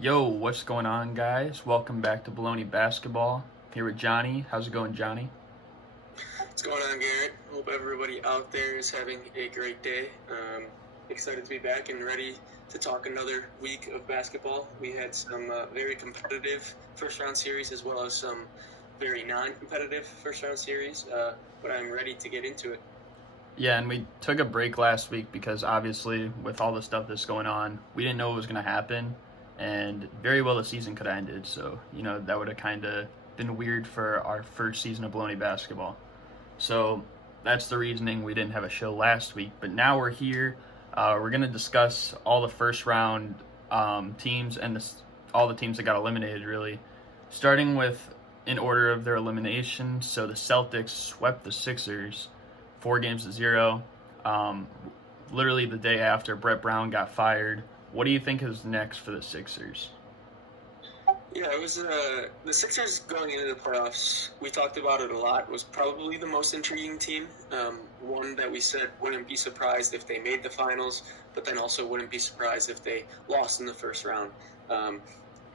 Yo, what's going on, guys? Welcome back to Bullony Basketball. Here with Johnny. How's it going, Johnny? What's going on, Garrett? Hope everybody out there is having a great day. Excited to be back and ready to talk another week of basketball. We had some very competitive first-round series as well as some very non-competitive first-round series, but I'm ready to get into it. Yeah, and we took a break last week because obviously with all the stuff that's going on, we didn't know what was going to happen, and very well the season could have ended. So, that would have kind of been weird for our first season of Bullony Basketball. So that's the reasoning we didn't have a show last week. But now we're here. We're going to discuss all the first round teams and all the teams that got eliminated, really. Starting with in order of their elimination. So the Celtics swept the Sixers 4-0. Literally the day after Brett Brown got fired. What do you think is next for the Sixers? Yeah, it was the Sixers going into the playoffs. We talked about it a lot. Was probably the most intriguing team. One that we said wouldn't be surprised if they made the finals, but then also wouldn't be surprised if they lost in the first round.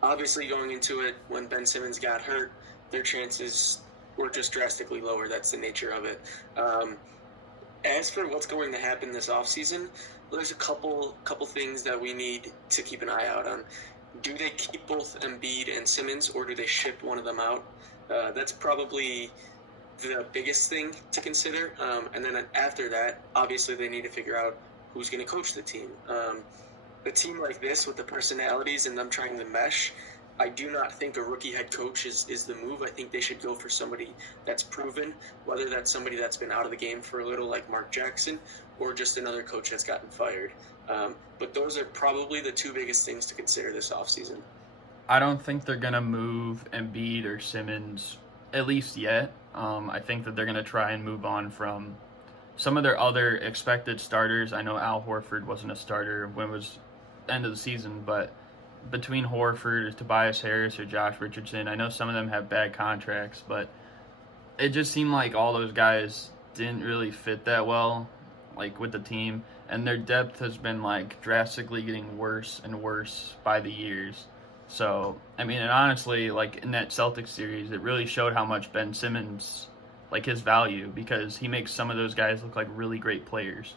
Obviously, going into it, when Ben Simmons got hurt, their chances were just drastically lower. That's the nature of it. As for what's going to happen this offseason, there's a couple things that we need to keep an eye out on. Do they keep both Embiid and Simmons, or do they ship one of them out? That's probably the biggest thing to consider. And then after that, obviously they need to figure out who's going to coach the team. A team like this with the personalities and them trying to mesh, I do not think a rookie head coach is the move. I think they should go for somebody that's proven, whether that's somebody that's been out of the game for a little like Mark Jackson or just another coach that's gotten fired. But those are probably the two biggest things to consider this offseason. I don't think they're going to move Embiid or Simmons, at least yet. I think that they're going to try and move on from some of their other expected starters. I know Al Horford wasn't a starter when it was end of the season, but between Horford or Tobias Harris or Josh Richardson, I know some of them have bad contracts, but it just seemed like all those guys didn't really fit that well, like with the team, and their depth has been like drastically getting worse and worse by the years. So, I mean, and honestly, like in that Celtics series, it really showed how much Ben Simmons, like his value, because he makes some of those guys look like really great players,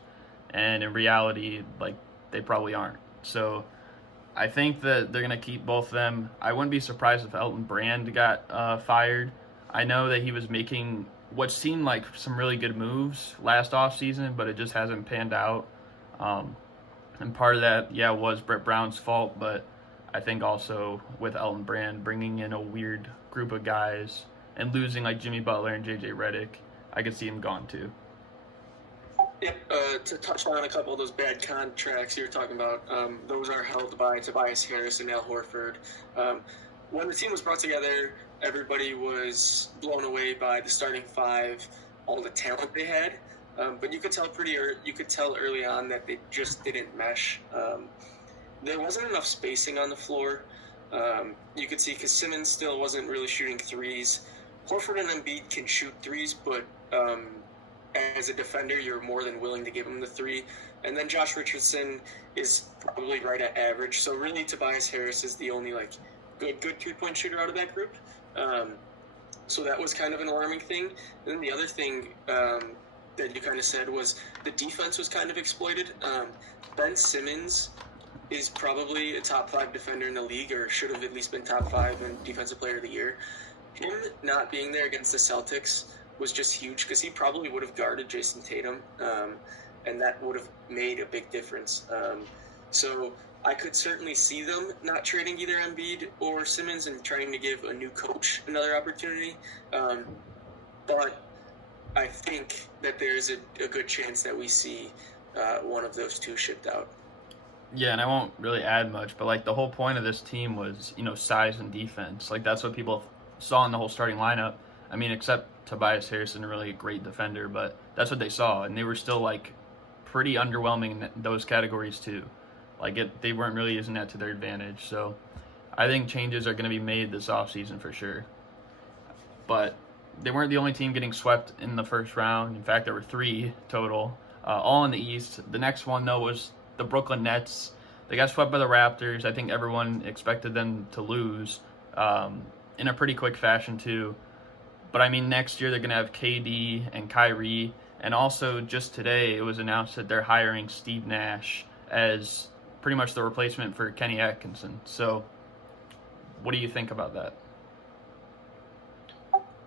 and in reality, like they probably aren't. So I think that they're going to keep both of them. I wouldn't be surprised if Elton Brand got fired. I know that he was making what seemed like some really good moves last offseason, but it just hasn't panned out. And part of that, was Brett Brown's fault, but I think also with Elton Brand bringing in a weird group of guys and losing like Jimmy Butler and JJ Redick, I could see him gone too. Yep, to touch on a couple of those bad contracts you're talking about, those are held by Tobias Harris and Al Horford. When the team was brought together, everybody was blown away by the starting five, all the talent they had. But you could tell early on that they just didn't mesh. There wasn't enough spacing on the floor. You could see because Simmons still wasn't really shooting threes. Horford and Embiid can shoot threes, but as a defender, you're more than willing to give him the three. And then Josh Richardson is probably right at average. So really, Tobias Harris is the only good 3-point shooter out of that group. So that was kind of an alarming thing. And then the other thing that you kind of said was the defense was kind of exploited. Ben Simmons is probably a top 5 defender in the league, or should have at least been top 5 in Defensive Player of the Year. Him not being there against the Celtics was just huge because he probably would have guarded Jason Tatum, and that would have made a big difference. So I could certainly see them not trading either Embiid or Simmons and trying to give a new coach another opportunity. But I think that there's a good chance that we see one of those two shipped out. Yeah, and I won't really add much, but like the whole point of this team was, size and defense. Like that's what people saw in the whole starting lineup. I mean, except Tobias Harris isn't really a great defender, but that's what they saw, and they were still like pretty underwhelming in those categories too. They weren't really using that to their advantage. So I think changes are going to be made this offseason for sure. But they weren't the only team getting swept in the first round. In fact, there were 3 total, all in the East. The next one though was the Brooklyn Nets. They got swept by the Raptors. I think everyone expected them to lose in a pretty quick fashion too. But I mean, next year they're going to have KD and Kyrie. And also, just today, it was announced that they're hiring Steve Nash as pretty much the replacement for Kenny Atkinson. So, what do you think about that?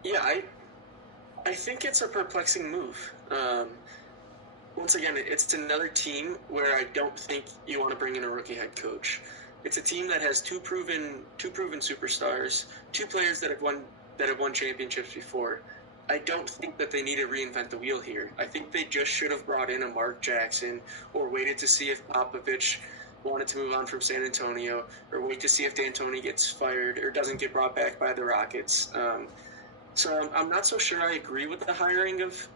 Yeah, I think it's a perplexing move. Once again, it's another team where I don't think you want to bring in a rookie head coach. It's a team that has two proven superstars, two players that have won championships before. I don't think that they need to reinvent the wheel here. I think they just should have brought in a Mark Jackson or waited to see if Popovich wanted to move on from San Antonio, or wait to see if D'Antoni gets fired or doesn't get brought back by the Rockets. So I'm not so sure I agree with the hiring of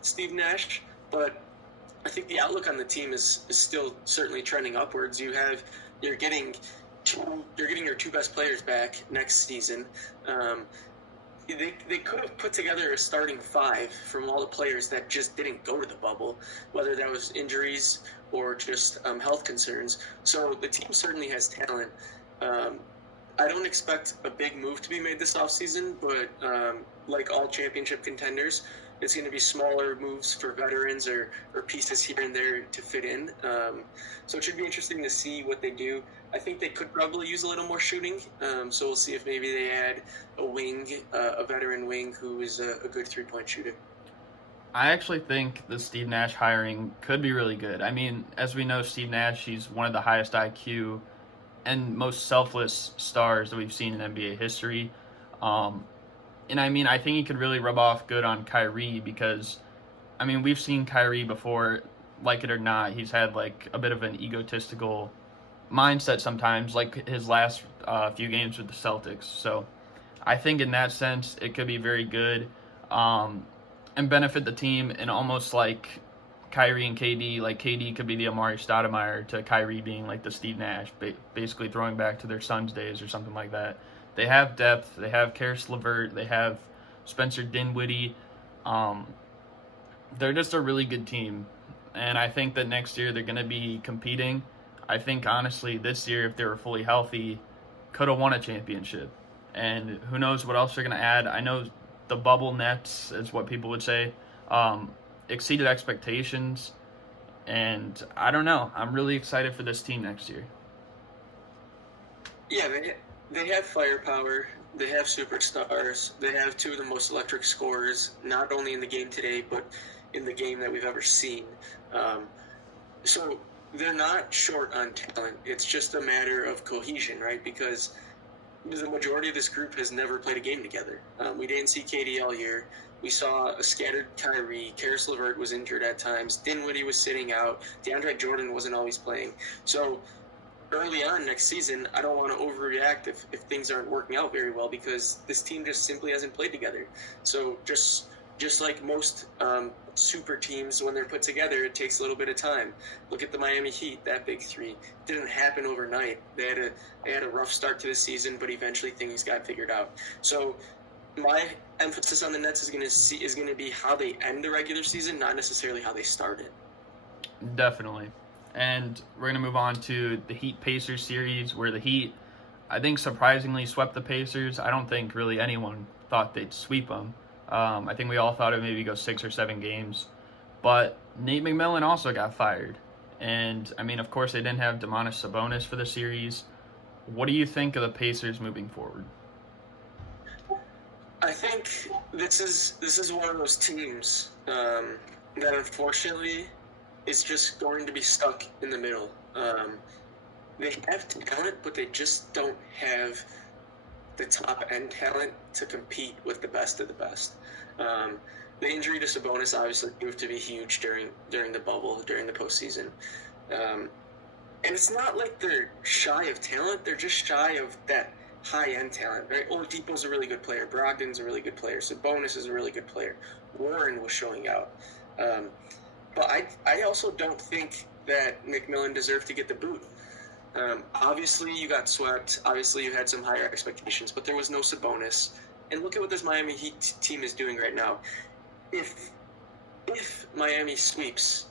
Steve Nash, but I think the outlook on the team is still certainly trending upwards. You're getting your two best players back next season. They could have put together a starting five from all the players that just didn't go to the bubble, whether that was injuries or just health concerns. So the team certainly has talent. I don't expect a big move to be made this offseason, but like all championship contenders, it's going to be smaller moves for veterans or pieces here and there to fit in. So it should be interesting to see what they do. I think they could probably use a little more shooting. So we'll see if maybe they add a veteran wing who is a good three-point shooter. I actually think the Steve Nash hiring could be really good. I mean, as we know, Steve Nash, he's one of the highest IQ and most selfless stars that we've seen in NBA history. And I mean, I think he could really rub off good on Kyrie because, I mean, we've seen Kyrie before, like it or not. He's had like a bit of an egotistical mindset sometimes, like his last few games with the Celtics. So I think in that sense, it could be very good and benefit the team in almost like Kyrie and KD. Like KD could be the Amari Stoudemire to Kyrie being like the Steve Nash, basically throwing back to their Suns days or something like that. They have depth. They have Karis LeVert. They have Spencer Dinwiddie. They're just a really good team. And I think that next year they're going to be competing. I think, honestly, this year, if they were fully healthy, could have won a championship. And who knows what else they're going to add. I know the bubble nets, is what people would say, exceeded expectations. And I don't know. I'm really excited for this team next year. Yeah, they have firepower. They have superstars. They have two of the most electric scorers, not only in the game today, but in the game that we've ever seen. So they're not short on talent. It's just a matter of cohesion, right? Because the majority of this group has never played a game together. We didn't see KD all year. We saw a scattered Kyrie. Karis LeVert was injured at times. Dinwiddie was sitting out. DeAndre Jordan wasn't always playing. So early on next season, I don't want to overreact if things aren't working out very well because this team just simply hasn't played together. So just like most super teams, when they're put together, it takes a little bit of time. Look at the Miami Heat, that big three. It didn't happen overnight. They had a rough start to the season, but eventually things got figured out. So my emphasis on the Nets is going to be how they end the regular season, not necessarily how they start it. Definitely. And we're going to move on to the Heat-Pacers series, where the Heat, I think, surprisingly swept the Pacers. I don't think really anyone thought they'd sweep them. I think we all thought it would maybe go 6 or 7 games. But Nate McMillan also got fired. And, I mean, of course, they didn't have Domantas Sabonis for the series. What do you think of the Pacers moving forward? I think this is one of those teams that, unfortunately, is just going to be stuck in the middle. They have talent, but they just don't have the top-end talent to compete with the best of the best. The injury to Sabonis obviously proved to be huge during the bubble, during the postseason. And it's not like they're shy of talent, they're just shy of that high-end talent, right? Oladipo's a really good player, Brogdon's a really good player, Sabonis is a really good player, Warren was showing out. But I also don't think that McMillan deserved to get the boot. Obviously, you got swept. Obviously, you had some higher expectations, but there was no Sabonis. And look at what this Miami Heat team is doing right now. If Miami sweeps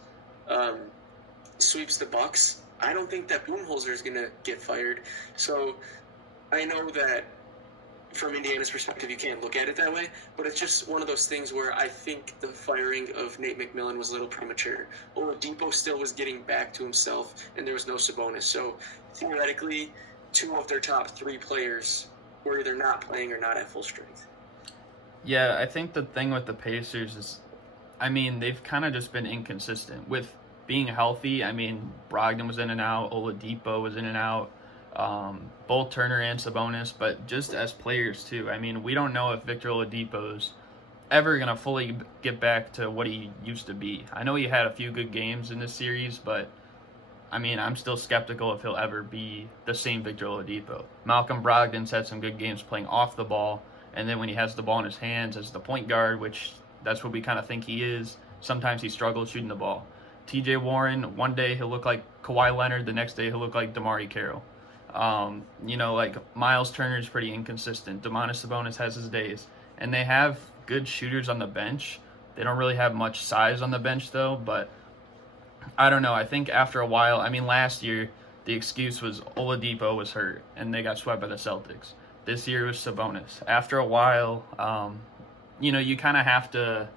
the Bucks, I don't think that Budenholzer is going to get fired. So I know that from Indiana's perspective, you can't look at it that way, but it's just one of those things where I think the firing of Nate McMillan was a little premature. Oladipo still was getting back to himself, and there was no Sabonis. So theoretically, 2 of their top 3 players were either not playing or not at full strength. Yeah, I think the thing with the Pacers is, I mean, they've kind of just been inconsistent with being healthy. I mean, Brogdon was in and out, Oladipo was in and out, both Turner and Sabonis, but just as players too. I mean, we don't know if Victor Oladipo's ever going to fully get back to what he used to be. I know he had a few good games in this series, but I mean, I'm still skeptical if he'll ever be the same Victor Oladipo. Malcolm Brogdon's had some good games playing off the ball, and then when he has the ball in his hands as the point guard, which that's what we kind of think he is, sometimes he struggles shooting the ball. TJ Warren, one day he'll look like Kawhi Leonard, the next day he'll look like DeMar Carroll. Like Miles Turner's pretty inconsistent. Domantas Sabonis has his days. And they have good shooters on the bench. They don't really have much size on the bench, though, but I don't know. I think after a while, I mean, last year, the excuse was Oladipo was hurt, and they got swept by the Celtics. This year was Sabonis. After a while, you kind of have to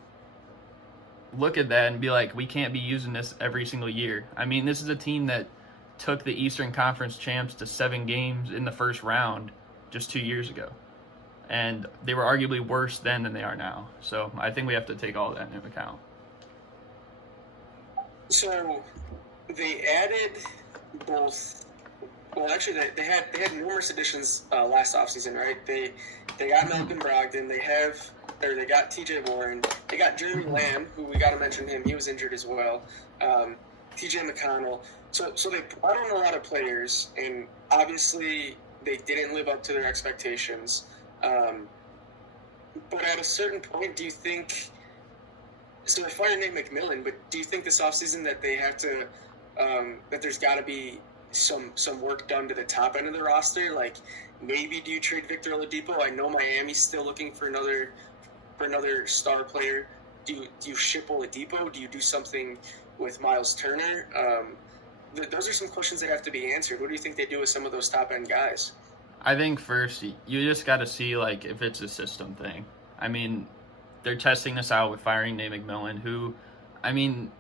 look at that and be like, we can't be using this every single year. I mean, this is a team that took the Eastern Conference champs to 7 games in the first round just 2 years ago. And they were arguably worse then than they are now. So I think we have to take all that into account. So they added both. Well, actually, they had numerous additions last offseason, right? They got Malcolm Brogdon. They got T.J. Warren. They got Jeremy Lamb, who we got to mention him. He was injured as well. T.J. McConnell. So they brought on a lot of players, and obviously they didn't live up to their expectations. But at a certain point, do you think? So they fired Nate McMillan, but do you think this offseason that they have to that there's got to be some work done to the top end of the roster? Like, maybe do you trade Victor Oladipo? I know Miami's still looking for another star player. Do you ship Oladipo? Do you do something with Miles Turner? Those are some questions that have to be answered. What do you think they do with some of those top end guys? I think first you just got to see like if it's a system thing. I mean, they're testing this out with firing Nate McMillan, who, I mean,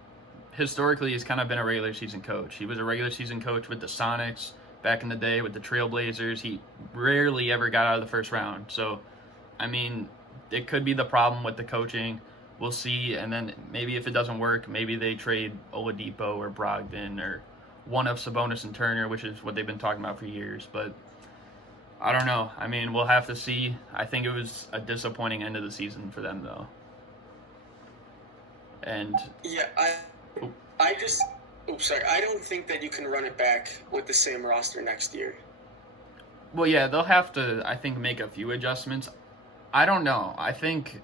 historically has kind of been a regular season coach. He was a regular season coach with the Sonics back in the day, with the Trailblazers. He rarely ever got out of the first round. So, I mean, it could be the problem with the coaching. We'll see. And then maybe if it doesn't work, maybe they trade Oladipo or Brogdon or one of Sabonis and Turner, which is what they've been talking about for years. But I don't know. I mean, we'll have to see. I think it was a disappointing end of the season for them, though. And yeah, I don't think that you can run it back with the same roster next year. Well, yeah, they'll have to, I think, make a few adjustments. I don't know. I think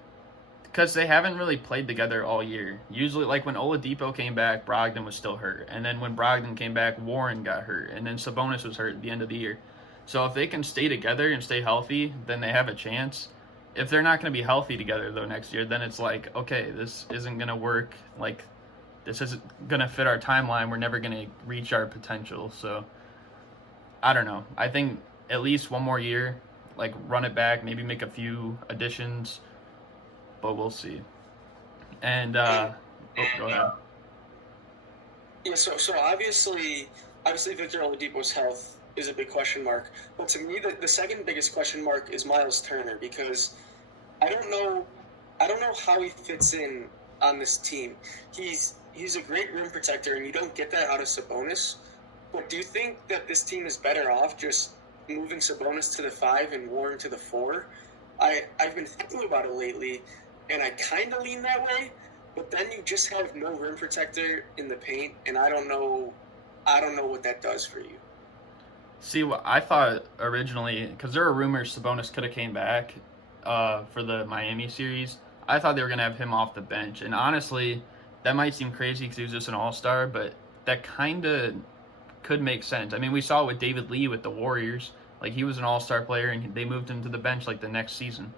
because they haven't really played together all year. Usually, like when Oladipo came back, Brogdon was still hurt. And then when Brogdon came back, Warren got hurt. And then Sabonis was hurt at the end of the year. So if they can stay together and stay healthy, then they have a chance. If they're not going to be healthy together, though, next year, then it's like, okay, this isn't going to work. Like, this isn't going to fit our timeline. We're never going to reach our potential. So, I don't know. I think at least one more year, like, run it back, maybe make a few additions, but we'll see. And, go ahead. Yeah, so obviously Victor Oladipo's health is a big question mark. But to me, the second biggest question mark is Miles Turner, because I don't know how he fits in on this team. He's a great rim protector, and you don't get that out of Sabonis. But do you think that this team is better off just moving Sabonis to the 5 and Warren to the 4? I've been thinking about it lately, and I kind of lean that way. But then you just have no rim protector in the paint, and I don't know what that does for you. See, what I thought originally, because there were rumors Sabonis could have came back for the Miami series. I thought they were going to have him off the bench. And honestly, that might seem crazy because he was just an all-star, but that kind of could make sense. I mean, we saw it with David Lee with the Warriors. Like, he was an all-star player, and they moved him to the bench, like, the next season.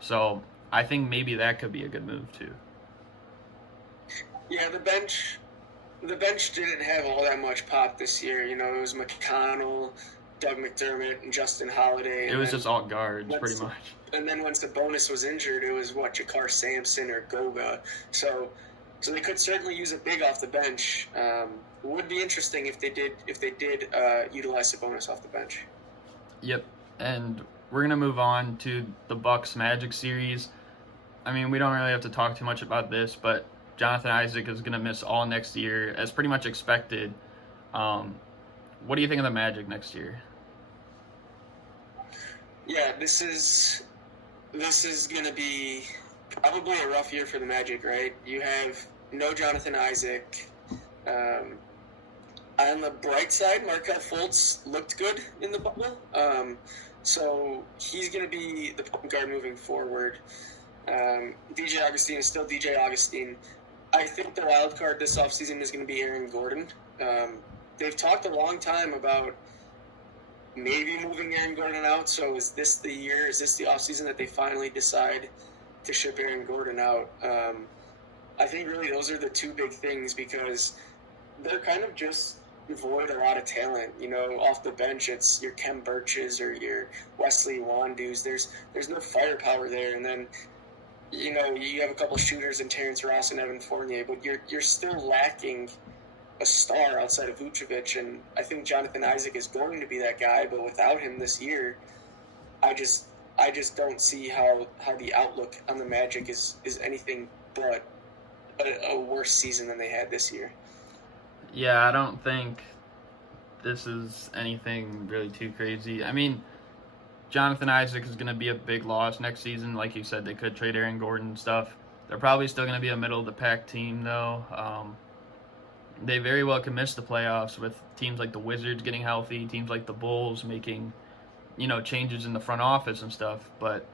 So I think maybe that could be a good move, too. Yeah, the bench the bench didn't have all that much pop this year. You know, it was McConnell, Doug McDermott, and Justin Holiday. It was just all guards, pretty much. And then once Sabonis was injured, it was Jakar Sampson or Goga. So they could certainly use a big off the bench. Would be interesting if they did utilize Sabonis off the bench. Yep, and we're gonna move on to the Bucks Magic series. I mean, we don't really have to talk too much about this, but Jonathan Isaac is going to miss all next year, as pretty much expected. What do you think of the Magic next year? Yeah, this is going to be probably a rough year for the Magic, right? You have no Jonathan Isaac. On the bright side, Markelle Fultz looked good in the bubble. So he's going to be the point guard moving forward. DJ Augustine is still DJ Augustine. I think the wild card this offseason is going to be Aaron Gordon. They've talked a long time about maybe moving Aaron Gordon out, so is this the year, is this the offseason that they finally decide to ship Aaron Gordon out? I think really those are the two big things, because they're kind of just void a lot of talent. You know, off the bench, it's your Kem Birches or your Wesley Wandus. There's no firepower there, and then you know, you have a couple of shooters in Terrence Ross and Evan Fournier, but you're still lacking a star outside of Vucevic, and I think Jonathan Isaac is going to be that guy, but without him this year, I just don't see how the outlook on the Magic is anything but a worse season than they had this year. Yeah, I don't think this is anything really too crazy. I mean, Jonathan Isaac is going to be a big loss next season. Like you said, they could trade Aaron Gordon and stuff. They're probably still going to be a middle-of-the-pack team, though. They very well could miss the playoffs with teams like the Wizards getting healthy, teams like the Bulls making, changes in the front office and stuff. But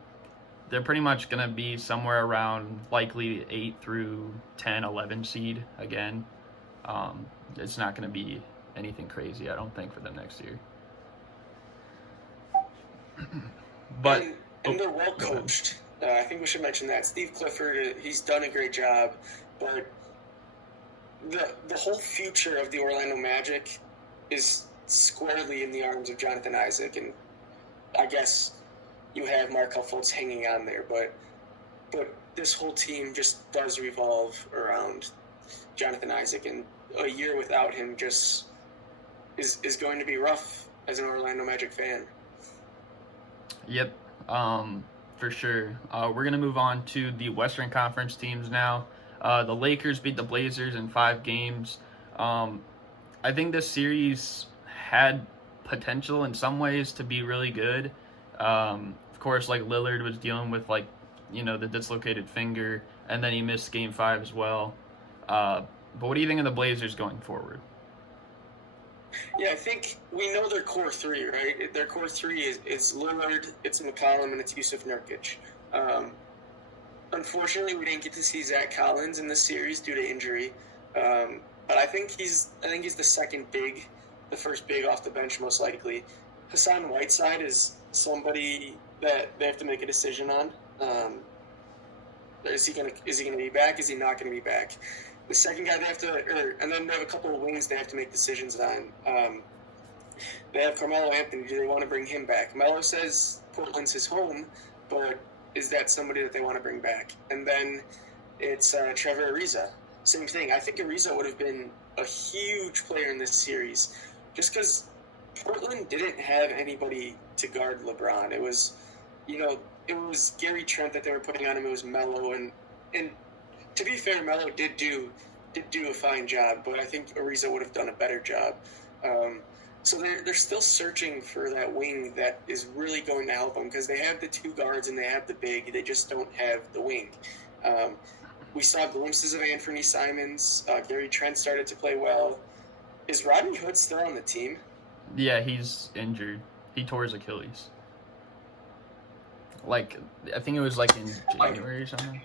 they're pretty much going to be somewhere around likely 8 through 10, 11 seed again. It's not going to be anything crazy, I don't think, for them next year. But and they're well coached. I think we should mention that Steve Clifford, he's done a great job, but the whole future of the Orlando Magic is squarely in the arms of Jonathan Isaac, and I guess you have Markelle Fultz hanging on there, but this whole team just does revolve around Jonathan Isaac, and a year without him just is going to be rough as an Orlando Magic fan. Yep, for sure. We're going to move on to the Western Conference teams now. The Lakers beat the Blazers in 5 games. I think this series had potential in some ways to be really good. Of course, like Lillard was dealing with the dislocated finger, and then he missed Game 5 as well. But what do you think of the Blazers going forward? Yeah, I think we know their core three, right? Their core three is Lillard, it's McCollum, and it's Yusuf Nurkic. Unfortunately, we didn't get to see Zach Collins in this series due to injury. But I think he's the second big, the first big off the bench most likely. Hassan Whiteside is somebody that they have to make a decision on. Is he gonna be back? Is he not gonna be back? The second guy they have to, and then they have a couple of wings they have to make decisions on. They have Carmelo Anthony. Do they want to bring him back? Melo says Portland's his home, but is that somebody that they want to bring back? And then it's Trevor Ariza. Same thing. I think Ariza would have been a huge player in this series, just because Portland didn't have anybody to guard LeBron. It was, it was Gary Trent that they were putting on him. It was Melo, and to be fair, Melo did do a fine job, but I think Ariza would have done a better job. So they're still searching for that wing that is really going to help them, because they have the 2 guards and they have the big. They just don't have the wing. We saw glimpses of Anthony Simons. Gary Trent started to play well. Is Rodney Hood still on the team? Yeah, he's injured. He tore his Achilles. I think it was in January or something.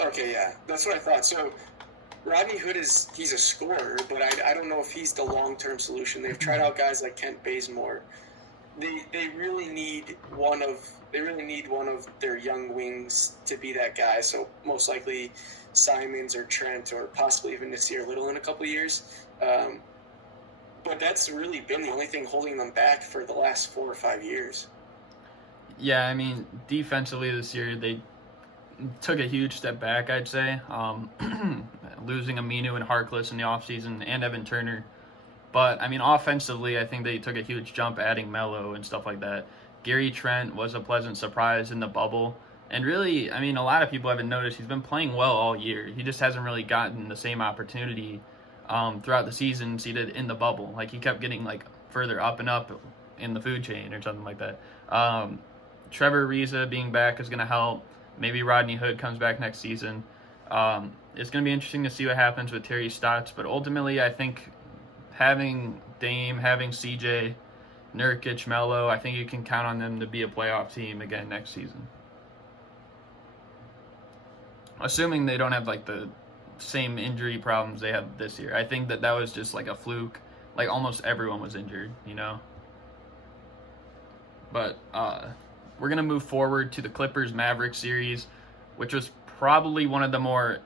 Okay, yeah, that's what I thought. So Rodney Hood he's a scorer, but I don't know if he's the long-term solution. They've tried out guys like Kent Bazemore. They really need one of their young wings to be that guy. So most likely Simons or Trent or possibly even Nasir Little in a couple of years. But that's really been the only thing holding them back for the last 4 or 5 years. Yeah, I mean, defensively this year, they took a huge step back, I'd say. Losing Aminu and Harkless in the offseason and Evan Turner. But, I mean, offensively, I think they took a huge jump adding Melo and stuff like that. Gary Trent was a pleasant surprise in the bubble. And really, I mean, a lot of people haven't noticed he's been playing well all year. He just hasn't really gotten the same opportunity throughout the seasons he did in the bubble. Like, he kept getting, like, further up and up in the food chain or something like that. Trevor Ariza being back is going to help. Maybe Rodney Hood comes back next season. It's going to be interesting to see what happens with Terry Stotts. But ultimately, I think having Dame, having CJ, Nurkic, Melo, I think you can count on them to be a playoff team again next season. Assuming they don't have, like, the same injury problems they had this year. I think that was just, like, a fluke. Like, almost everyone was injured, you know? But we're going to move forward to the Clippers-Mavericks series, which was probably one of the more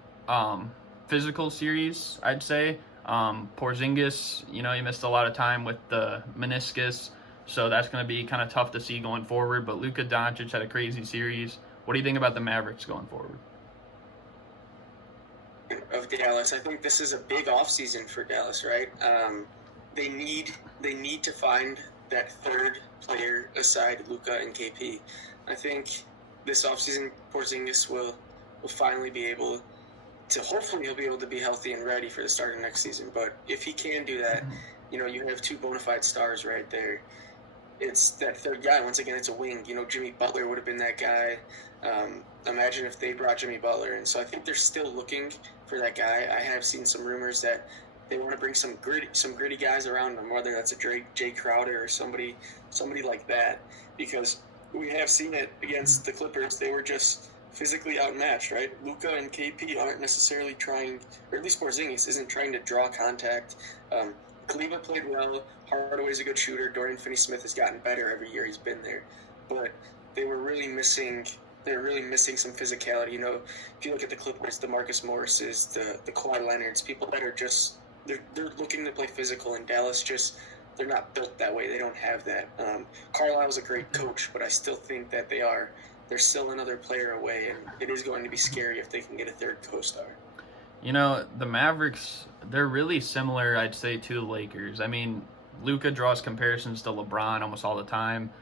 physical series, I'd say. Porzingis, you know, he missed a lot of time with the meniscus, so that's going to be kind of tough to see going forward. But Luka Doncic had a crazy series. What do you think about the Mavericks going forward? Of Dallas, I think this is a big offseason for Dallas, right? They need to find that third player aside Luka and KP. I think this offseason Porzingis will finally be able to, hopefully he'll be able to be healthy and ready for the start of next season. But if he can do that, you know, you have two bona fide stars right there. It's that third guy. Once again, it's a wing. You know, Jimmy Butler would have been that guy. Imagine if they brought Jimmy Butler. And so I think they're still looking for that guy. I have seen some rumors that they want to bring some gritty guys around them, whether that's a Jay Crowder or somebody like that, because we have seen it against the Clippers. They were just physically outmatched, right? Luka and KP aren't necessarily trying, or at least Porzingis isn't trying to draw contact. Cleveland played well. Hardaway's a good shooter. Dorian Finney-Smith has gotten better every year he's been there, but they were really missing. They're really missing some physicality. You know, if you look at the Clippers, the Marcus Morrises, the Kawhi Leonards, people that are just they're looking to play physical. In Dallas, just they're not built that way. They don't have that. Carlisle's a great coach, but I still think that they're still another player away, and it is going to be scary if they can get a third co-star. You know, the Mavericks, they're really similar, I'd say, to the Lakers. I mean, Luka draws comparisons to LeBron almost all the time.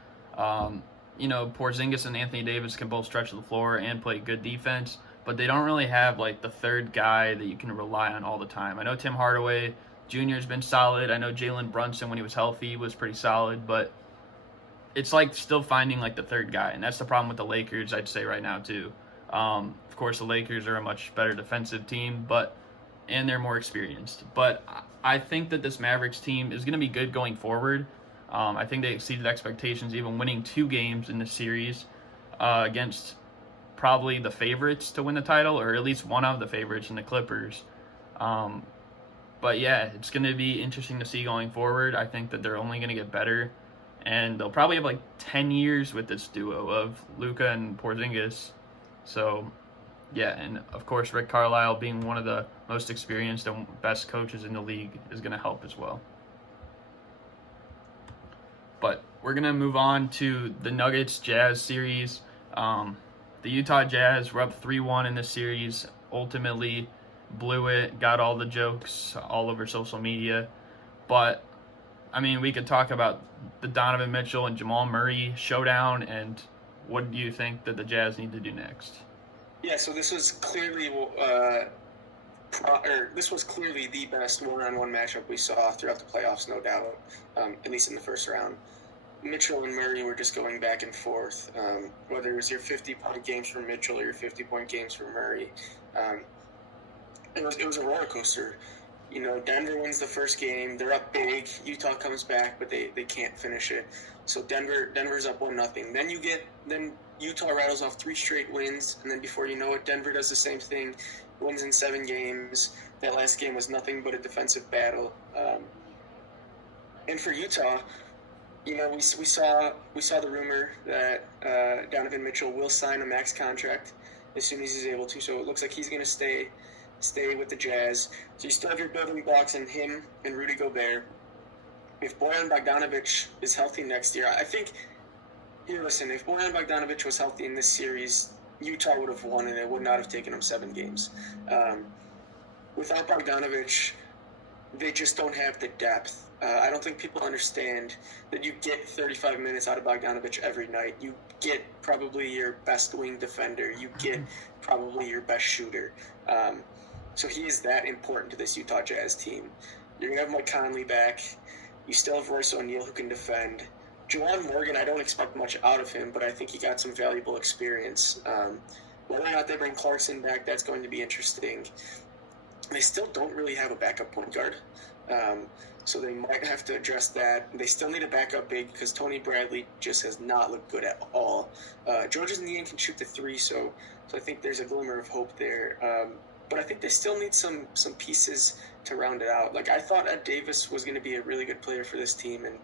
You know, Porzingis and Anthony Davis can both stretch the floor and play good defense, but they don't really have, like, the third guy that you can rely on all the time. I know Tim Hardaway Jr. has been solid. I know Jalen Brunson, when he was healthy, was pretty solid, but it's like still finding, like, the third guy, and that's the problem with the Lakers, I'd say, right now, too. Of course, the Lakers are a much better defensive team, and they're more experienced. But I think that this Mavericks team is going to be good going forward. I think they exceeded expectations, even winning 2 games in the series against probably the favorites to win the title, or at least one of the favorites in the Clippers. But yeah, it's going to be interesting to see going forward. I think that they're only going to get better, and they'll probably have like 10 years with this duo of Luka and Porzingis. So yeah, and of course Rick Carlisle being one of the most experienced and best coaches in the league is going to help as well. But we're going to move on to the Nuggets-Jazz series. The Utah Jazz were up 3-1 in this series, ultimately blew it, got all the jokes all over social media. But, I mean, we could talk about the Donovan Mitchell and Jamal Murray showdown, and what do you think that the Jazz need to do next? Yeah, so this was clearly the best one-on-one matchup we saw throughout the playoffs, no doubt, at least in the first round. Mitchell and Murray were just going back and forth, whether it was your 50-point games for Mitchell or your 50-point games for Murray. It was a roller coaster. You know, Denver wins the first game. They're up big. Utah comes back, but they can't finish it. So Denver's up 1-0. Then Utah rattles off 3 straight wins, and then before you know it, Denver does the same thing, wins in 7 games. That last game was nothing but a defensive battle. And for Utah, you know, we saw the rumor that Donovan Mitchell will sign a max contract. as soon as he's able to. So it looks like he's going to stay with the Jazz. So you still have your building blocks in him and Rudy Gobert. If Bojan Bogdanovic is healthy next year, I think, here, listen, if Bojan Bogdanovic was healthy in this series, Utah would have won, and it would not have taken them 7 games. Without Bogdanovic, they just don't have the depth. I don't think people understand that you get 35 minutes out of Bogdanovic every night. You get probably your best wing defender. You get probably your best shooter. So he is that important to this Utah Jazz team. You're going to have Mike Conley back. You still have Royce O'Neal who can defend. Juwan Morgan, I don't expect much out of him, but I think he got some valuable experience. Whether or not they bring Clarkson back, that's going to be interesting. They still don't really have a backup point guard, so they might have to address that. They still need a backup big because Tony Bradley just has not looked good at all. Georges Niang can shoot the 3, so I think there's a glimmer of hope there. But I think they still need some pieces to round it out. Like, I thought Ed Davis was going to be a really good player for this team and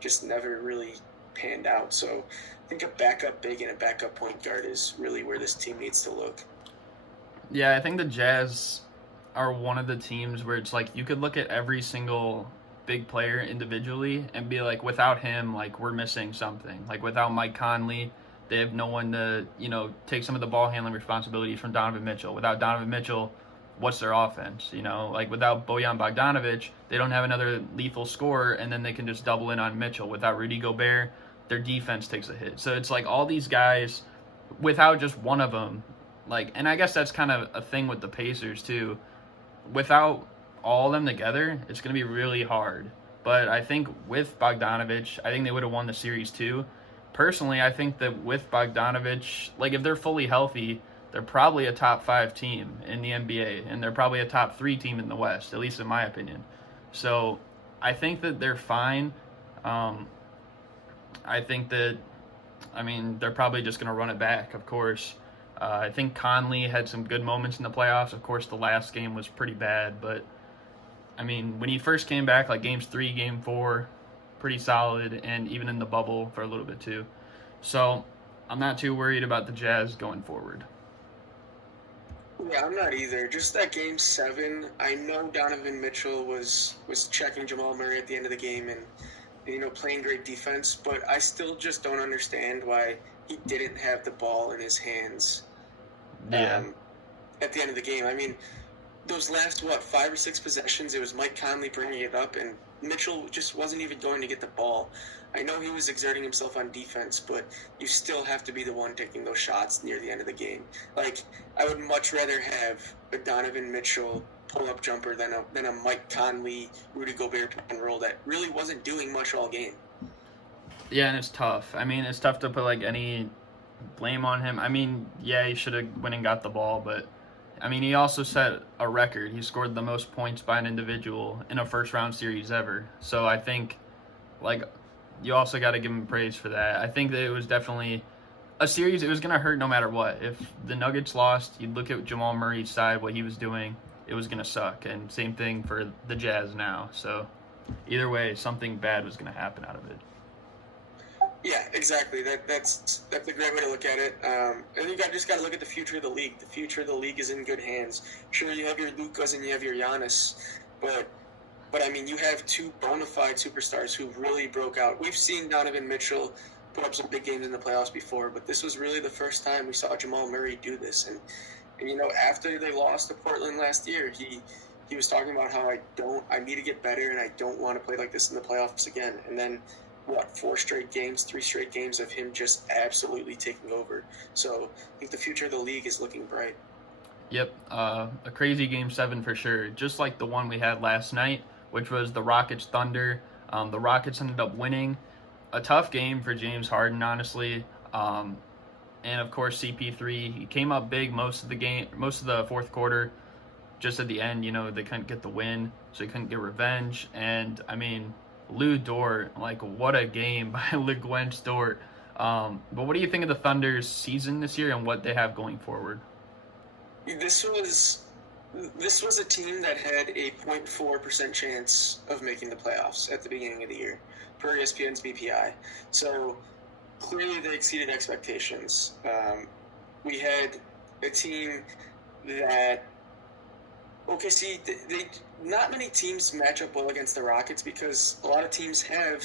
just never really panned out. So I think a backup big and a backup point guard is really where this team needs to look. Yeah, I think the Jazz are one of the teams where it's like you could look at every single big player individually and be like, without him, like, we're missing something. Like, without Mike Conley, they have no one to, take some of the ball handling responsibilities from Donovan Mitchell. Without Donovan Mitchell, what's their offense? Like, without Bojan Bogdanovic, they don't have another lethal scorer, and then they can just double in on Mitchell. Without Rudy Gobert, their defense takes a hit. So it's like all these guys, without just one of them, like, and I guess that's kind of a thing with the Pacers too. Without all of them together, it's going to be really hard. But I think with Bogdanovic, I think they would have won the series too. Personally, I think that with Bogdanovic, like, if they're fully healthy, they're probably a top 5 team in the NBA, and they're probably a top 3 team in the West, at least in my opinion. So I think that they're fine. I think that, they're probably just going to run it back, of course. I think Conley had some good moments in the playoffs. Of course, the last game was pretty bad, but, when he first came back, like games 3, game 4, pretty solid, and even in the bubble for a little bit too. So I'm not too worried about the Jazz going forward. Yeah, I'm not either. Just that game 7, I know Donovan Mitchell was checking Jamal Murray at the end of the game and playing great defense, but I still just don't understand why he didn't have the ball in his hands at the end of the game. Those last, 5 or 6 possessions, it was Mike Conley bringing it up, and Mitchell just wasn't even going to get the ball. I know he was exerting himself on defense, but you still have to be the one taking those shots near the end of the game. Like, I would much rather have a Donovan Mitchell pull-up jumper than a Mike Conley, Rudy Gobert pick and roll that really wasn't doing much all game. Yeah, and it's tough. It's tough to put, any blame on him. He should have went and got the ball, but he also set a record. He scored the most points by an individual in a first-round series ever. So I think, you also got to give him praise for that. I think that it was definitely a series. It was going to hurt no matter what. If the Nuggets lost, you'd look at Jamal Murray's side, what he was doing, it was going to suck. And same thing for the Jazz now. So either way, something bad was going to happen out of it. Yeah, exactly. That's a great way to look at it. And you just got to look at the future of the league. The future of the league is in good hands. Sure, you have your Lukas and you have your Giannis, but you have 2 bona fide superstars who really broke out. We've seen Donovan Mitchell put up some big games in the playoffs before, but this was really the first time we saw Jamal Murray do this. And after they lost to Portland last year, he was talking about how I need to get better and I don't want to play like this in the playoffs again. And then 3 straight games of him just absolutely taking over. So I think the future of the league is looking bright. Yep, a crazy game 7 for sure. Just like the one we had last night, which was the Rockets Thunder. The Rockets ended up winning. A tough game for James Harden, honestly. And of course CP3, he came up big most of the fourth quarter. Just at the end, they couldn't get the win, so he couldn't get revenge. And Lou Dort, what a game by Le Gwent Dort. But what do you think of the Thunder's season this year and what they have going forward? This was a team that had a 0.4% chance of making the playoffs at the beginning of the year, per ESPN's BPI. So clearly they exceeded expectations. We had a team that OKC, they not many teams match up well against the Rockets because a lot of teams have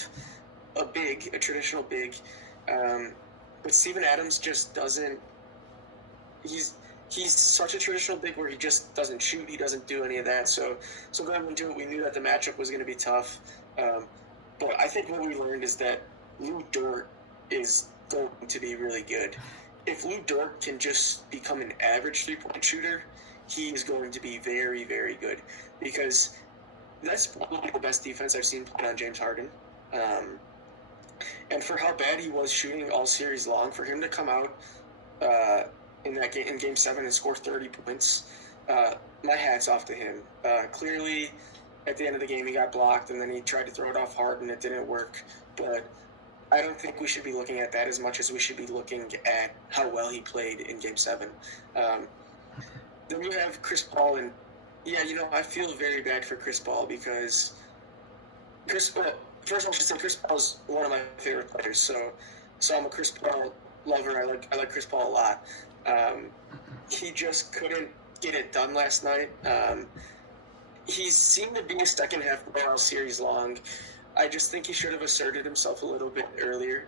a traditional big, but Steven Adams just doesn't. He's such a traditional big where he just doesn't shoot. He doesn't do any of that. So going into it, we knew that the matchup was going to be tough. But I think what we learned is that Lou Dort is going to be really good. If Lou Dort can just become an average three-point shooter, he is going to be very, very good because that's probably the best defense I've seen played on James Harden. And for how bad he was shooting all series long, for him to come out in that game, in Game 7 and score 30 points, my hat's off to him. Clearly, at the end of the game, he got blocked, and then he tried to throw it off Harden. It didn't work. But I don't think we should be looking at that as much as we should be looking at how well he played in Game 7. Then you have Chris Paul, and I feel very bad for Chris Paul because first I should say Chris Paul is one of my favorite players. So I'm a Chris Paul lover. I like Chris Paul a lot. He just couldn't get it done last night. He seemed to be a second half player all series long. I just think he should have asserted himself a little bit earlier.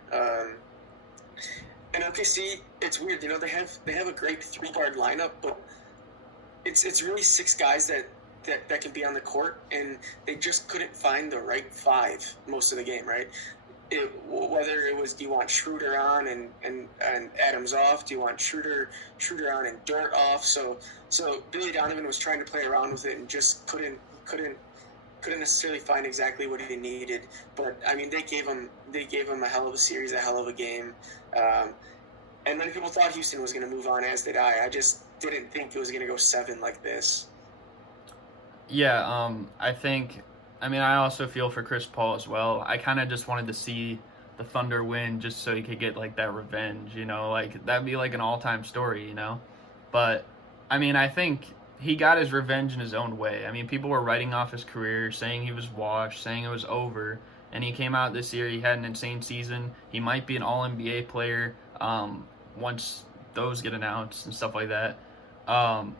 And OKC, it's weird. They have a great 3-guard lineup, but it's really 6 guys that can be on the court, and they just couldn't find the right 5 most of the game, right? Whether it was, do you want Schroeder on and Adams off? Do you want Schroeder on and Dort off? So Billy Donovan was trying to play around with it and just couldn't necessarily find exactly what he needed. But I mean, they gave him a hell of a series, a hell of a game. And many people thought Houston was going to move on, as did I. I just didn't think it was going to go 7 like this. Yeah, I also feel for Chris Paul as well. I kind of just wanted to see the Thunder win just so he could get, like, that revenge, like, that'd be, like, an all-time story, But, I think he got his revenge in his own way. People were writing off his career, saying he was washed, saying it was over, and he came out this year, he had an insane season. He might be an All-NBA player once those get announced and stuff like that. And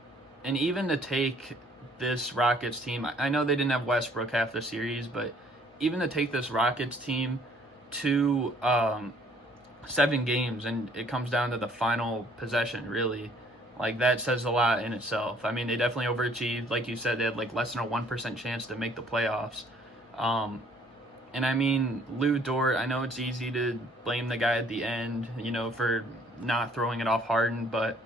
even to take this Rockets team, I know they didn't have Westbrook half the series, but even to take this Rockets team to 7 games and it comes down to the final possession, really, like, that says a lot in itself. They definitely overachieved. Like you said, they had like less than a 1% chance to make the playoffs. And Lou Dort, I know it's easy to blame the guy at the end, for not throwing it off Harden, but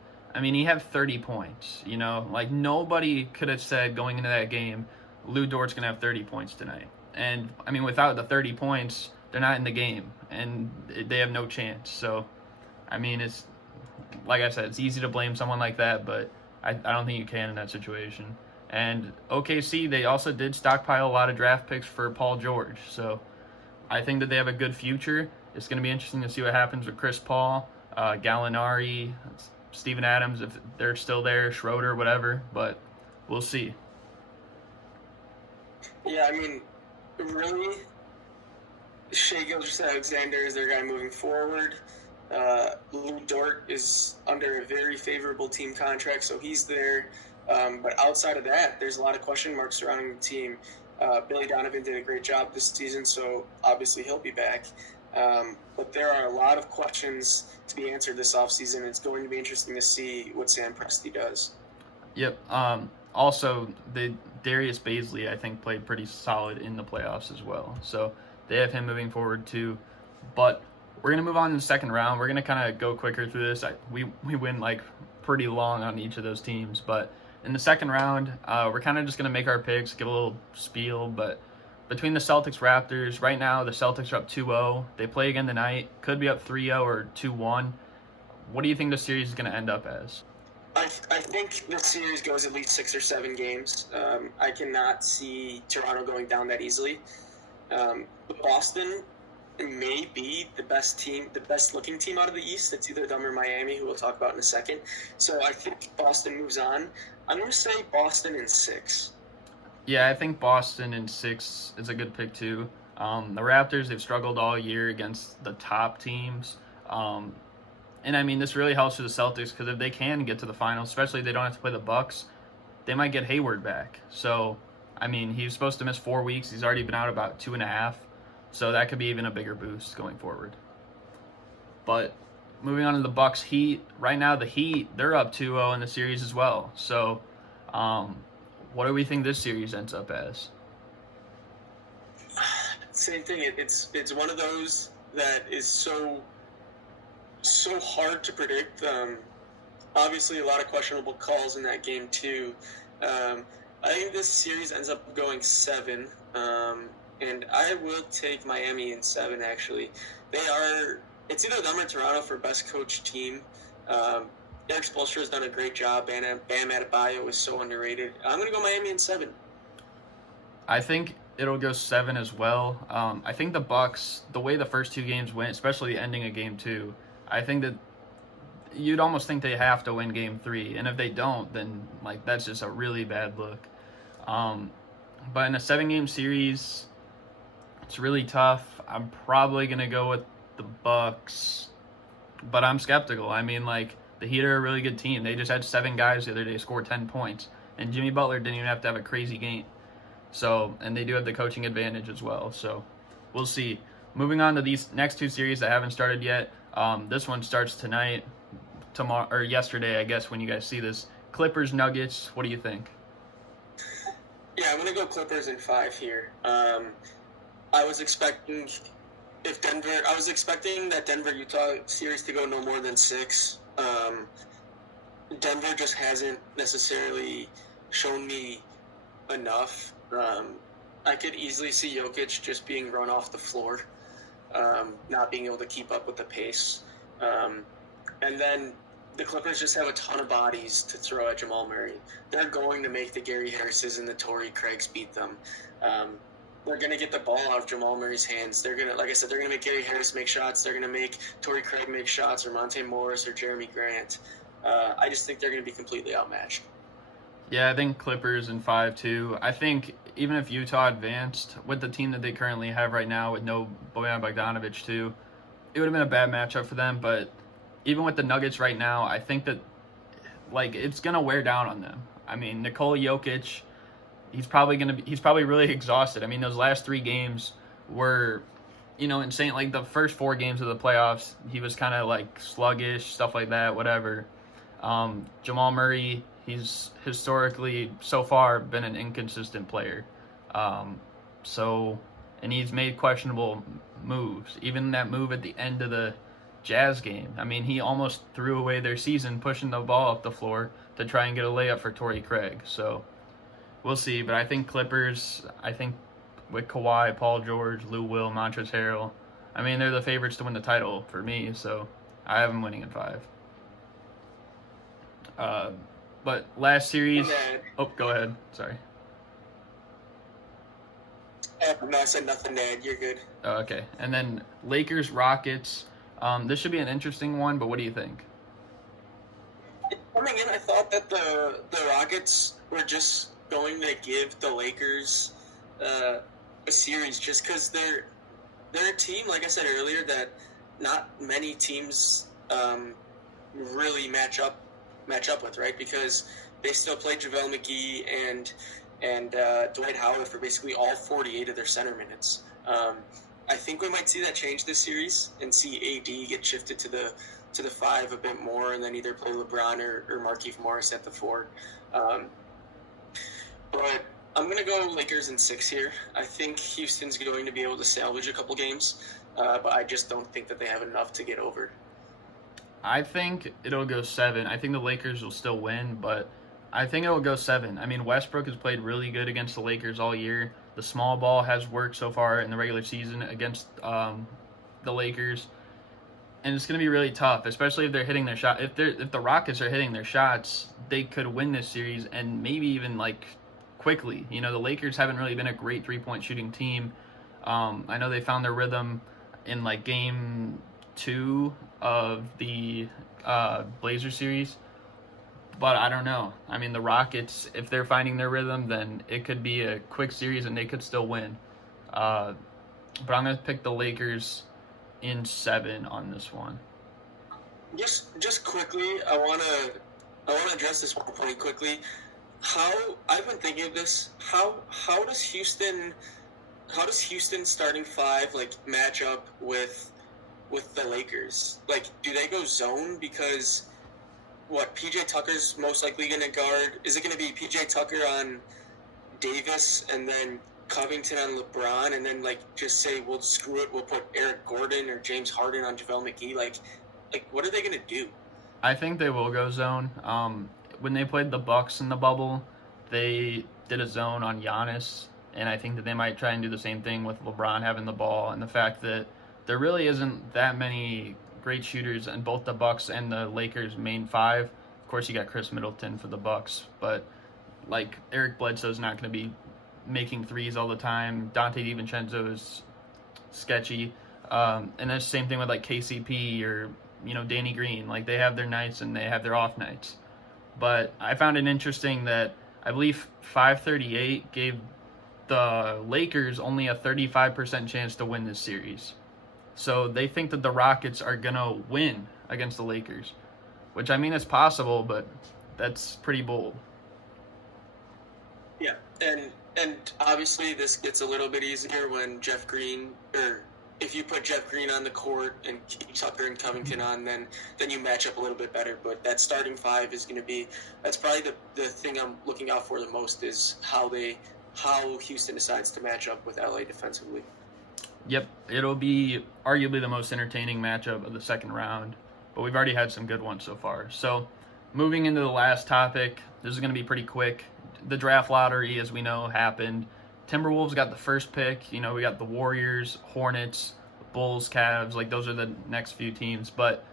he had 30 points, like, nobody could have said going into that game, Lou Dort's going to have 30 points tonight. And, without the 30 points, they're not in the game, and they have no chance. So, it's, like I said, it's easy to blame someone like that, but I don't think you can in that situation. And OKC, they also did stockpile a lot of draft picks for Paul George. So, I think that they have a good future. It's going to be interesting to see what happens with Chris Paul, Gallinari, Steven Adams, if they're still there, Schroeder, whatever, but we'll see. Yeah, really, Shai Gilgeous-Alexander is their guy moving forward. Lou Dort is under a very favorable team contract, so he's there. But outside of that, there's a lot of question marks surrounding the team. Billy Donovan did a great job this season, so obviously he'll be back. But there are a lot of questions to be answered this offseason. It's going to be interesting to see what Sam Presti does. Yep. Also, Darius Baisley, I think, played pretty solid in the playoffs as well. So they have him moving forward too. But we're going to move on to the second round. We're going to kind of go quicker through this. We went like pretty long on each of those teams. But in the second round, we're kind of just going to make our picks, give a little spiel. But between the Celtics, Raptors, right now the Celtics are up 2-0. They play again tonight. Could be up 3-0 or 2-1. What do you think the series is going to end up as? I think this series goes at least 6 or 7 games. I cannot see Toronto going down that easily. Boston may be the best looking team out of the East. It's either them or Miami, who we'll talk about in a second. So I think Boston moves on. I'm going to say Boston in 6. Yeah, I think Boston in 6 is a good pick too. The Raptors, they've struggled all year against the top teams. And I mean, this really helps for the Celtics because if they can get to the finals, especially if they don't have to play the Bucks, they might get Hayward back. So, I mean, he was supposed to miss 4 weeks. He's already been out about 2.5. So that could be even a bigger boost going forward. But moving on to the Bucks Heat. Right now, the Heat, they're up 2-0 in the series as well. So, what do we think this series ends up as? Same thing. It's one of those that is so hard to predict. Obviously, a lot of questionable calls in that game too. I think this series ends up going 7, and I will take Miami in 7. Actually, it's either them or Toronto for best coach team. Eric Spoelstra has done a great job. Bam Adebayo is so underrated. I'm going to go Miami in 7. I think it'll go 7 as well. I think the Bucks, the way the first 2 games went, especially the ending of Game 2, I think that you'd almost think they have to win Game 3, and if they don't, then like that's just a really bad look. But in a 7-game series, it's really tough. I'm probably gonna go with the Bucks, but I'm skeptical. I mean, like the Heat are a really good team. They just had 7 guys the other day score 10 points, and Jimmy Butler didn't even have to have a crazy game. So, and they do have the coaching advantage as well. So, we'll see. Moving on to these next 2 series that haven't started yet. This one starts tonight, tomorrow, or yesterday, I guess, when you guys see this. Clippers, Nuggets. What do you think? Yeah, I'm gonna go Clippers in 5 here. I was expecting that Denver-Utah series to go no more than 6. Denver just hasn't necessarily shown me enough. I could easily see Jokic just being run off the floor, not being able to keep up with the pace. And then the Clippers just have a ton of bodies to throw at Jamal Murray. They're going to make the Gary Harrises and the Torrey Craigs beat them. They're going to get the ball out of Jamal Murray's hands. They're going to, like I said, they're going to make Gary Harris make shots. They're going to make Torrey Craig make shots, or Monte Morris, or Jeremy Grant. I just think they're going to be completely outmatched. Yeah, I think Clippers in 5 too. I think even if Utah advanced with the team that they currently have right now with no Bojan Bogdanovic too, it would have been a bad matchup for them. But even with the Nuggets right now, I think that like it's gonna wear down on them. I mean, Nikola Jokic, he's probably really exhausted. I mean, those last 3 games were, insane. Like the first 4 games of the playoffs, he was kind of like sluggish, stuff like that, whatever. Jamal Murray, he's historically so far been an inconsistent player. And he's made questionable moves. Even that move at the end of the Jazz game. I mean, he almost threw away their season pushing the ball up the floor to try and get a layup for Torrey Craig. So we'll see. But I think Clippers, with Kawhi, Paul George, Lou Will, Montrezl Harrell, I mean, they're the favorites to win the title for me. So I have them winning in 5. But last series... Oh, go ahead. Sorry. No, I said nothing, Ned. You're good. Oh, okay. And then Lakers, Rockets. This should be an interesting one, but what do you think? Coming in, I thought that the Rockets were just going to give the Lakers a series just because they're a team, like I said earlier, that not many teams really match up with, right? Because they still play JaVale McGee and Dwight Howard for basically all 48 of their center minutes. I think we might see that change this series and see AD get shifted to the 5 a bit more, and then either play LeBron or Markieff Morris at the 4. But I'm going to go Lakers in 6 here. I think Houston's going to be able to salvage a couple games, but I just don't think that they have enough to get over. I think it'll go 7. I think the Lakers will still win, but I think it'll go 7. I mean, Westbrook has played really good against the Lakers all year. The small ball has worked so far in the regular season against the Lakers. And it's going to be really tough, especially if they're hitting their shot. If the Rockets are hitting their shots, they could win this series and maybe even like quickly. The Lakers haven't really been a great 3-point shooting team. I know they found their rhythm in like game 2 of the Blazers series, but I don't know. I mean, the Rockets, if they're finding their rhythm, then it could be a quick series and they could still win. But I'm going to pick the Lakers in 7 on this one. Just quickly, I wanna address this one point quickly. How I've been thinking of this. How does Houston starting five like match up with the Lakers? Like, do they go zone? Because what, PJ Tucker's most likely going to guard? Is it going to be PJ Tucker on Davis and then Covington on LeBron, and then like just say we'll screw it, we'll put Eric Gordon or James Harden on JaVale McGee? Like what are they going to do? I think they will go zone. When they played the Bucks in the bubble, they did a zone on Giannis, and I think that they might try and do the same thing with LeBron having the ball, and the fact that there really isn't that many great shooters in both the Bucks and the Lakers' main five. Of course, you got Chris Middleton for the Bucks, but like Eric Bledsoe's not going to be making threes all the time. Dante DiVincenzo is sketchy, and that's the same thing with like KCP or Danny Green. Like they have their nights and they have their off nights. But I found it interesting that I believe 538 gave the Lakers only a 35% chance to win this series. So they think that the Rockets are going to win against the Lakers, which I mean is possible, but that's pretty bold. Yeah, and obviously this gets a little bit easier when Jeff Green, or if you put Jeff Green on the court and keep Tucker and Covington on, then you match up a little bit better. But that starting five is going to be, that's probably the thing I'm looking out for the most, is how Houston decides to match up with LA defensively. Yep, it'll be arguably the most entertaining matchup of the second round, but we've already had some good ones so far. So moving into the last topic, this is going to be pretty quick. The draft lottery, as we know, happened. Timberwolves got the first pick. We got the Warriors, Hornets, Bulls, Cavs. Like, those are the next few teams. But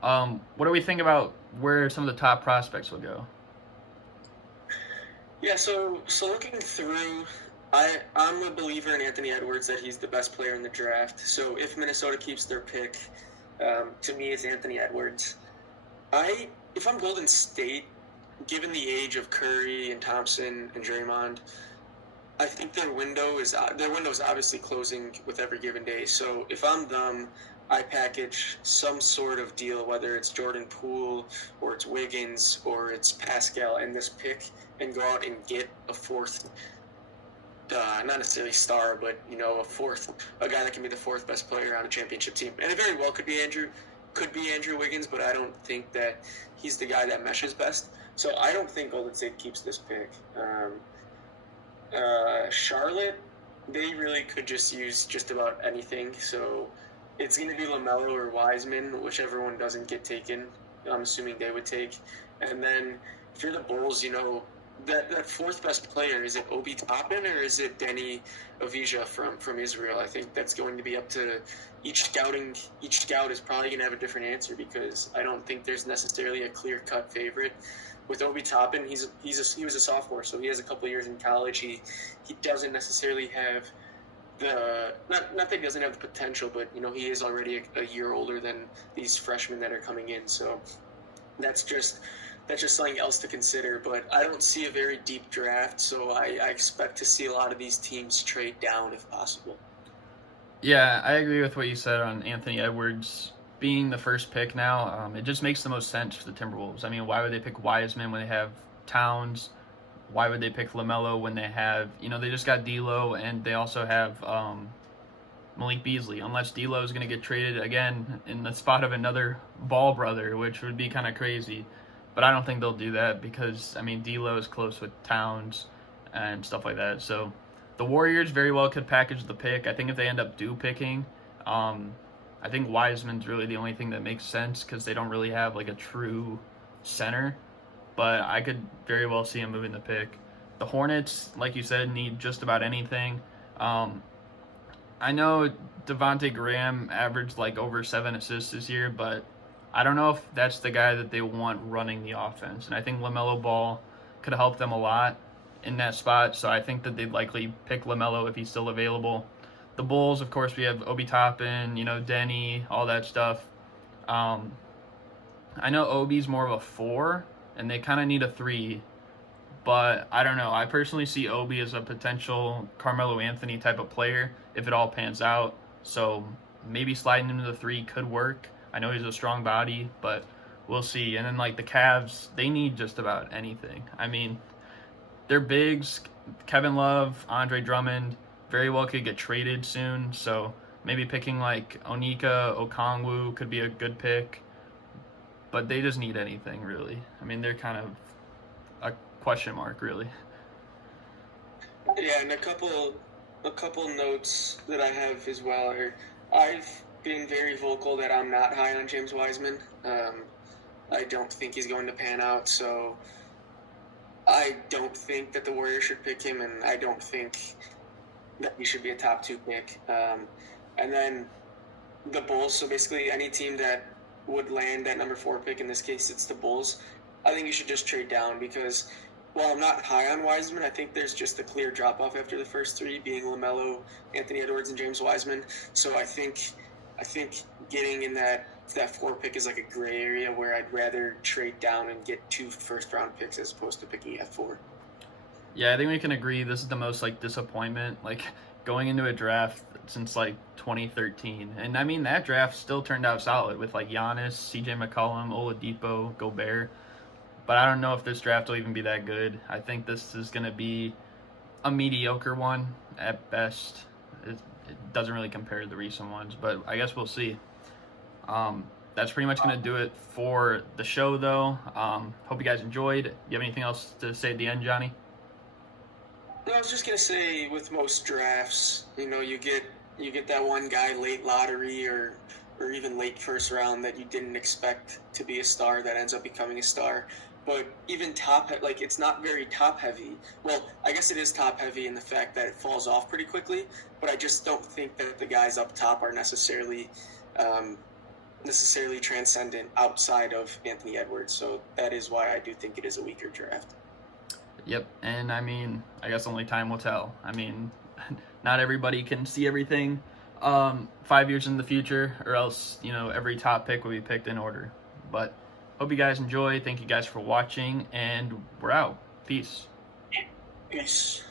what do we think about where some of the top prospects will go? Yeah, so looking through, I'm a believer in Anthony Edwards, that he's the best player in the draft. So if Minnesota keeps their pick, to me it's Anthony Edwards. If I'm Golden State, given the age of Curry and Thompson and Draymond, I think their window is obviously closing with every given day. So if I'm them, I package some sort of deal, whether it's Jordan Poole or it's Wiggins or it's Pascal and this pick, and go out and get a fourth, not necessarily star, but a guy that can be the fourth best player on a championship team. And it very well could be Andrew Wiggins, but I don't think that he's the guy that meshes best. So I don't think Golden State keeps this pick. Charlotte, they really could just use just about anything. So it's going to be LaMelo or Wiseman, whichever one doesn't get taken. I'm assuming they would take. And then if you're the Bulls, that fourth best player, is it Obi Toppin or is it Denny Avdija from Israel? I think that's going to be up to each scout is probably going to have a different answer, because I don't think there's necessarily a clear-cut favorite. With Obi Toppin, he was a sophomore, so he has a couple of years in college. He doesn't necessarily have not that he doesn't have the potential, but he is already a year older than these freshmen that are coming in. So that's just something else to consider. But I don't see a very deep draft, so I expect to see a lot of these teams trade down if possible. Yeah, I agree with what you said on Anthony Edwards being the first pick now. It just makes the most sense for the Timberwolves. I mean, why would they pick Wiseman when they have Towns? Why would they pick LaMelo when they have, they just got D'Lo, and they also have Malik Beasley, unless D'Lo is going to get traded again in the spot of another Ball brother, which would be kind of crazy. But I don't think they'll do that, because, D'Lo is close with Towns and stuff like that. So the Warriors very well could package the pick. I think if they end up picking, I think Wiseman's really the only thing that makes sense, because they don't really have like a true center. But I could very well see him moving the pick. The Hornets, like you said, need just about anything. I know Devontae Graham averaged like over 7 assists this year, but I don't know if that's the guy that they want running the offense. And I think LaMelo Ball could help them a lot in that spot. So I think that they'd likely pick LaMelo if he's still available. The Bulls, of course, we have Obi Toppin, Denny, all that stuff. I know Obi's more of a 4, and they kind of need a 3. But I don't know. I personally see Obi as a potential Carmelo Anthony type of player if it all pans out. So maybe sliding into the 3 could work. I know he's a strong body, but we'll see. And then like the Cavs, they need just about anything. I mean, they're bigs. Kevin Love, Andre Drummond, very well could get traded soon. So maybe picking like Onika, Okongwu could be a good pick. But they just need anything, really. I mean, they're kind of a question mark, really. Yeah, and a couple notes that I have as well are I've been very vocal that I'm not high on James Wiseman. I don't think he's going to pan out, so I don't think that the Warriors should pick him, and I don't think that he should be a top 2 pick. And then the Bulls, so basically any team that would land that number 4 pick, in this case it's the Bulls, I think you should just trade down because while I'm not high on Wiseman, I think there's just a clear drop-off after the first 3, being LaMelo, Anthony Edwards, and James Wiseman. So I think getting in that 4 pick is like a gray area where I'd rather trade down and get 2 first-round picks as opposed to picking at 4. Yeah, I think we can agree this is the most like disappointment like going into a draft since like 2013. And I mean that draft still turned out solid with like Giannis, CJ McCollum, Oladipo, Gobert. But I don't know if this draft will even be that good. I think this is going to be a mediocre one at best. It doesn't really compare to the recent ones, but I guess we'll see. That's pretty much going to do it for the show, though. Hope you guys enjoyed. You have anything else to say at the end, Johnny? No, I was just gonna say, with most drafts, you get that one guy late lottery or even late first round that you didn't expect to be a star that ends up becoming a star. But even it's not very top heavy. Well, I guess it is top heavy in the fact that it falls off pretty quickly. But I just don't think that the guys up top are necessarily transcendent outside of Anthony Edwards. So that is why I do think it is a weaker draft. Yep, and I mean, I guess only time will tell. I mean, not everybody can see everything 5 years in the future, or else, every top pick will be picked in order. But hope you guys enjoy. Thank you guys for watching, and we're out. Peace. Peace.